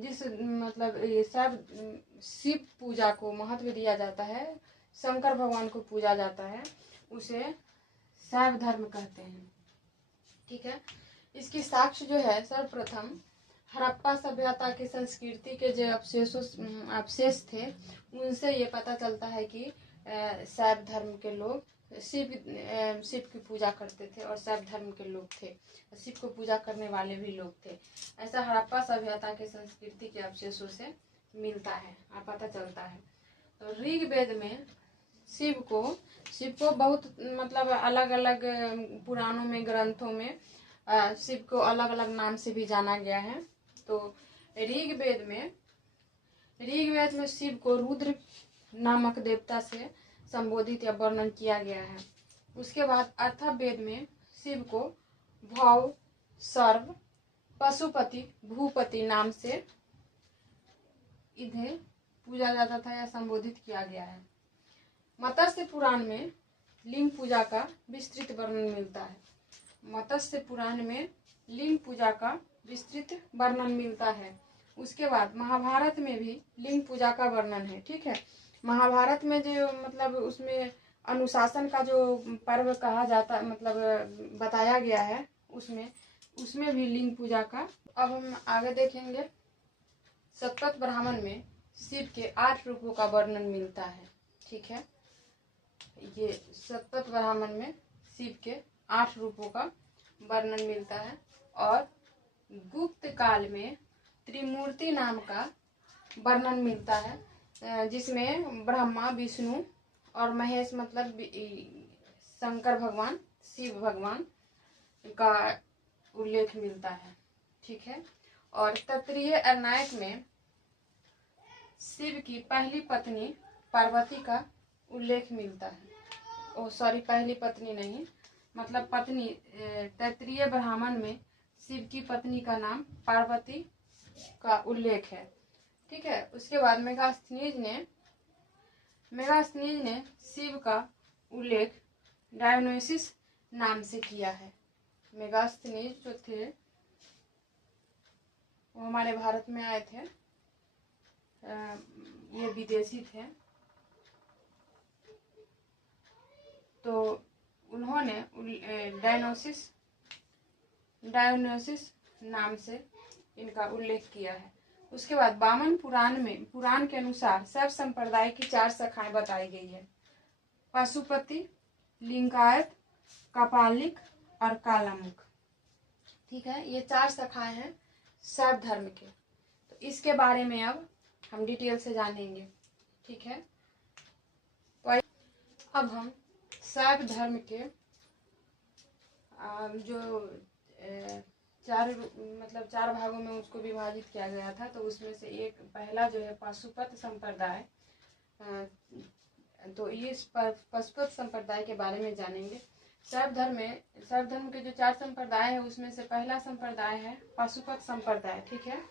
जिस मतलब ये सब शिव पूजा को महत्व दिया जाता है, शंकर भगवान को पूजा जाता है, उसे शैव धर्म कहते हैं। ठीक है, इसकी साक्ष्य जो है सर्वप्रथम हड़प्पा सभ्यता की संस्कृति के जो अवशेष थे उनसे ये पता चलता है कि शैव धर्म के लोग शिव की पूजा करते थे और शैव धर्म के लोग थे, शिव को पूजा करने वाले भी लोग थे। ऐसा हड़प्पा सभ्यता के संस्कृति के अवशेषों से मिलता है और पता चलता है। तो ऋग्वेद में शिव को बहुत मतलब अलग अलग पुराणों में, ग्रंथों में शिव को अलग अलग नाम से भी जाना गया है। तो ऋग्वेद में शिव को रुद्र नामक देवता से संबोधित या वर्णन किया गया है। उसके बाद अथर्ववेद में शिव को भव, सर्व, पशुपति, भूपति नाम से इन्हें पूजा जाता था या संबोधित किया गया है। मत्स्य पुराण में लिंग पूजा का विस्तृत वर्णन मिलता है। मत्स्य पुराण में लिंग पूजा का विस्तृत वर्णन मिलता है। उसके बाद महाभारत में भी लिंग पूजा का वर्णन है। ठीक है, महाभारत में जो मतलब उसमें अनुशासन का जो पर्व कहा जाता मतलब बताया गया है, उसमें भी लिंग पूजा का। अब हम आगे देखेंगे। सतपथ ब्राह्मण में शिव के 8 रूपों का वर्णन मिलता है। ठीक है, ये सतपथ ब्राह्मण में शिव के 8 रूपों का वर्णन मिलता है। और गुप्त काल में त्रिमूर्ति नाम का वर्णन मिलता है, जिसमें ब्रह्मा, विष्णु और महेश मतलब शंकर भगवान, शिव भगवान का उल्लेख मिलता है। ठीक है, और तत्रीय अर्नायक में शिव की पहली पत्नी पार्वती का उल्लेख मिलता है। पहली पत्नी नहीं, मतलब पत्नी। तैत्तिरीय ब्राह्मण में शिव की पत्नी का नाम पार्वती का उल्लेख है। ठीक है, उसके बाद मेगास्थनीज ने शिव का उल्लेख डायोनिसिस नाम से किया है। मेगास्थनीज जो थे वो हमारे भारत में आए थे, ये विदेशी थे। तो उन्होंने डायोनिसिस नाम से इनका उल्लेख किया है। उसके बाद वामन पुराण के अनुसार शैव संप्रदाय की 4 शाखाएं बताई गई है। पशुपति, लिंगायत, कपालिक और कालामुख। ठीक है, ये 4 शाखाएं हैं शैव धर्म के। तो इसके बारे में अब हम डिटेल से जानेंगे। ठीक है, तो अब हम शैव धर्म के जो 4 भागों में उसको विभाजित किया गया था। तो उसमें से एक पहला जो है पाशुपत संप्रदाय। तो इस पाशुपत संप्रदाय के बारे में जानेंगे। शैव धर्म के जो 4 संप्रदाय है उसमें से पहला संप्रदाय है पाशुपत संप्रदाय। ठीक है,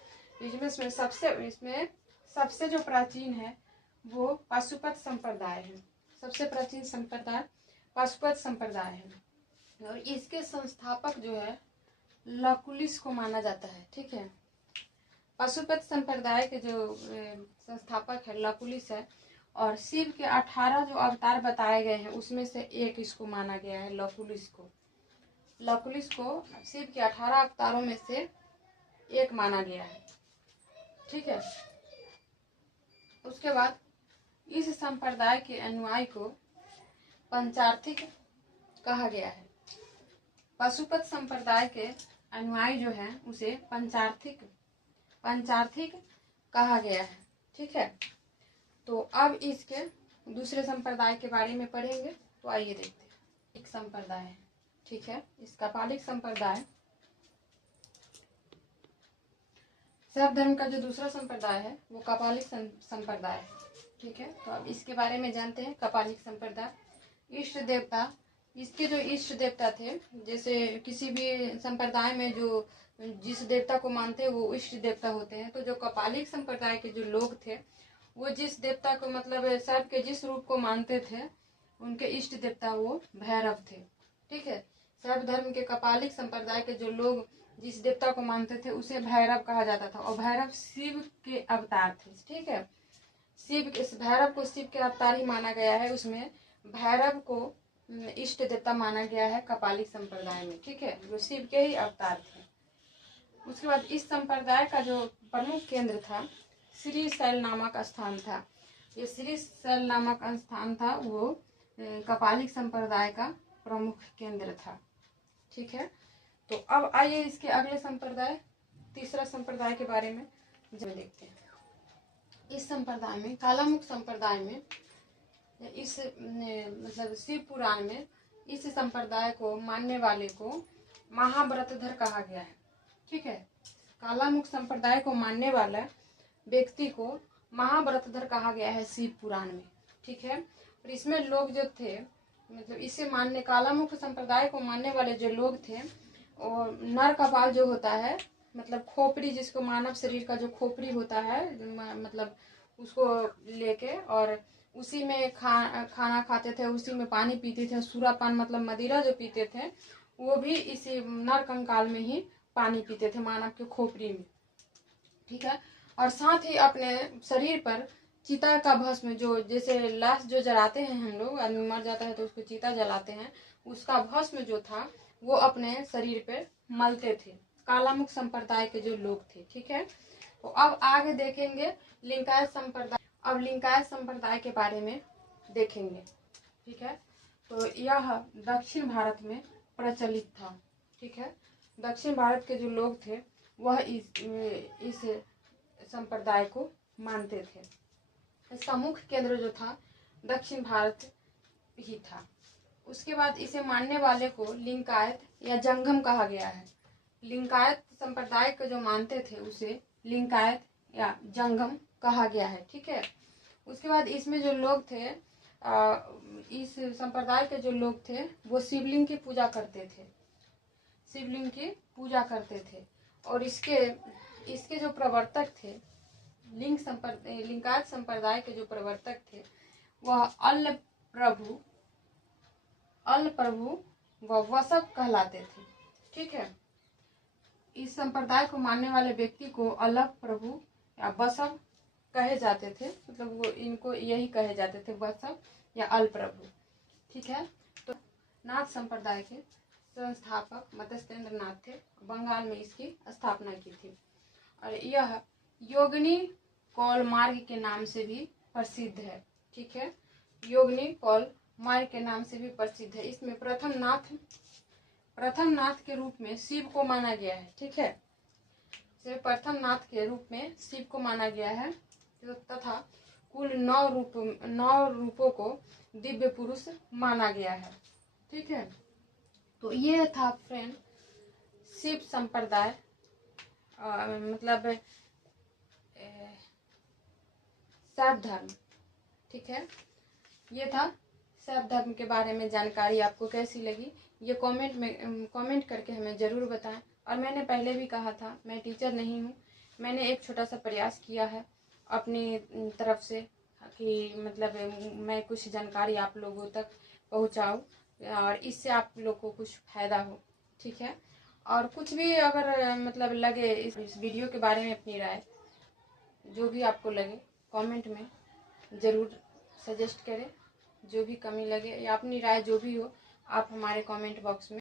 इसमें सबसे जो प्राचीन है वो पाशुपत संप्रदाय है। सबसे प्राचीन संप्रदाय पाशुपत संप्रदाय है। और इसके संस्थापक जो है लकुलिस को माना जाता है। ठीक है, पाशुपत संप्रदाय के जो संस्थापक है लकुलिस है। और शिव के 18 जो अवतार बताए गए हैं उसमें से एक इसको माना गया है, लकुलिस को शिव के 18 अवतारों में से एक माना गया है। ठीक है, उसके बाद इस संप्रदाय के अनुयायी को पंचार्थिक कहा गया है। पाशुपत संप्रदाय के अनुयायी जो है उसे पंचार्थिक कहा गया है। ठीक है, तो अब इसके दूसरे संप्रदाय के बारे में पढ़ेंगे। तो आइए देखते हैं। एक संप्रदाय है। ठीक है, इसका कपालिक संप्रदाय। शैव धर्म का जो दूसरा संप्रदाय है वो कपालिक संप्रदाय है। ठीक है, तो अब इसके बारे में जानते हैं। कपालिक संप्रदाय इष्ट देवता, इसके जो इष्ट देवता थे, जैसे किसी भी संप्रदाय में जो जिस देवता को मानते हैं वो इष्ट देवता होते हैं। तो जो कपालिक संप्रदाय के जो लोग थे वो जिस देवता को मतलब शैव के जिस रूप को मानते थे उनके इष्ट देवता वो भैरव थे। ठीक है, शैव धर्म के कपालिक संप्रदाय के जो लोग जिस देवता को मानते थे उसे भैरव कहा जाता था, और भैरव शिव के अवतार थे। ठीक है, इस भैरव को शिव के अवतार ही माना गया है। उसमें भैरव को इष्ट देवता माना गया है कपालिक संप्रदाय में। ठीक है, जो शिव के ही अवतार थे। उसके बाद इस संप्रदाय का जो प्रमुख केंद्र था श्रीशैल नामक स्थान था। ये श्रीशैल नामक स्थान था वो कपालिक संप्रदाय का प्रमुख केंद्र था। ठीक है, तो अब आइए इसके अगले संप्रदाय, तीसरा संप्रदाय के बारे में देखते हैं। इस संप्रदाय में, कालामुख संप्रदाय में, इस मतलब शिव पुराण में इस संप्रदाय को मानने वाले को महाव्रतधर कहा गया है। ठीक है, कालामुख संप्रदाय को मानने वाला व्यक्ति को महाव्रतधर कहा गया है शिव पुराण में। ठीक है, और इसमें लोग जो थे, मतलब इसे मानने, कालामुख संप्रदाय को मानने वाले जो लोग थे, और नर कपाल जो होता है, मतलब खोपड़ी, जिसको मानव शरीर का जो खोपड़ी होता है, मतलब उसको लेके और उसी में खाना खाते थे, उसी में पानी पीते थे। सूरापान मतलब मदिरा जो पीते थे, वो भी इसी नर कंकाल में ही पानी पीते थे, मानव के खोपड़ी में। ठीक है, और साथ ही अपने शरीर पर चिता का भस्म, जो जैसे लाश जो जलाते हैं हम लोग, आदमी मर जाता है तो उसको चिता जलाते हैं, उसका भस्म जो था वो अपने शरीर पे मलते थे, कालामुख संप्रदाय के जो लोग थे। ठीक है, तो अब आगे देखेंगे लिंगायत संप्रदाय। अब लिंगायत संप्रदाय के बारे में देखेंगे। ठीक है, तो यह दक्षिण भारत में प्रचलित था। ठीक है, दक्षिण भारत के जो लोग थे वह इस संप्रदाय को मानते थे। इसका मुख्य केंद्र जो था दक्षिण भारत ही था। उसके बाद इसे मानने वाले को लिंगायत या जंगम कहा गया है। लिंगायत संप्रदाय को जो मानते थे उसे लिंगायत या जंगम कहा गया है। ठीक है, उसके बाद इसमें जो लोग थे, इस संप्रदाय के जो लोग थे वो शिवलिंग की पूजा करते थे, शिवलिंग की पूजा करते थे। और इसके जो प्रवर्तक थे, लिंगायत संप्रदाय के जो प्रवर्तक थे वह अल प्रभु व वसव कहलाते थे। ठीक है, इस संप्रदाय को मानने वाले व्यक्ति को अलग प्रभु या वसव कहे जाते थे, मतलब वो इनको यही कहे जाते थे, वसव या अल प्रभु। ठीक है, तो नाथ संप्रदाय के संस्थापक मत्स्येंद्र नाथ थे, बंगाल में इसकी स्थापना की थी। और यह योगिनी कौल मार्ग के नाम से भी प्रसिद्ध है। ठीक है, योगिनी कौल मार्ग के नाम से भी प्रसिद्ध है। इसमें प्रथम नाथ के रूप में शिव को माना गया है। ठीक है, प्रथम नाथ के रूप में शिव को माना गया है, तथा कुल 9 रूपों को दिव्य पुरुष माना गया है। ठीक है, तो ये था फ्रेंड शिव संप्रदाय, मतलब शैव धर्म। ठीक है, ये था शैव धर्म के बारे में जानकारी। आपको कैसी लगी ये कमेंट करके हमें ज़रूर बताएं। और मैंने पहले भी कहा था, मैं टीचर नहीं हूँ, मैंने एक छोटा सा प्रयास किया है अपनी तरफ से कि मतलब मैं कुछ जानकारी आप लोगों तक पहुँचाऊँ और इससे आप लोग को कुछ फ़ायदा हो। ठीक है, और कुछ भी अगर मतलब लगे इस वीडियो के बारे में, अपनी राय जो भी आपको लगे कमेंट में ज़रूर सजेस्ट करें। जो भी कमी लगे या अपनी राय जो भी हो, आप हमारे कमेंट बॉक्स में